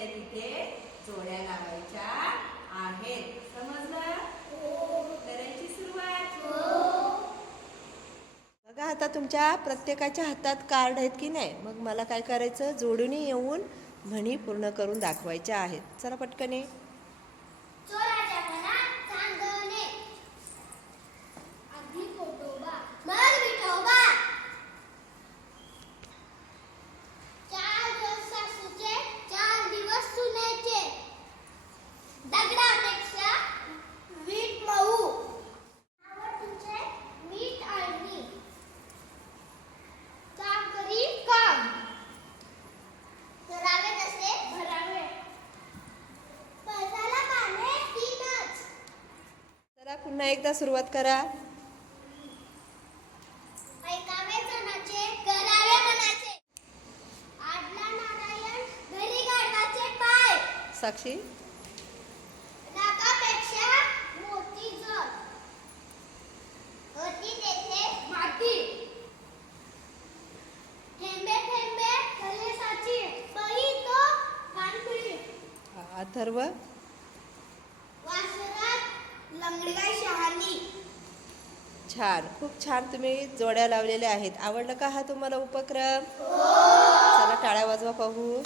त्याच्या तिथे जोड्या लावायच्या आहेत. बघा आता तुमच्या प्रत्येकाच्या हातात कार्ड आहेत की नाही? मग मला काय करायचं? जोडून येऊन म्हणी पूर्ण करून दाखवायच्या आहेत. चला पटकन पुन्हा एकदा सुरुवात करा. ऐकावे जनाचे छान. खूप छान तुम्ही जोड्या लावलेल्या आहेत. आवडलं का हा तुम्हाला उपक्रम? चला टाळ्या वाजवा पाहू.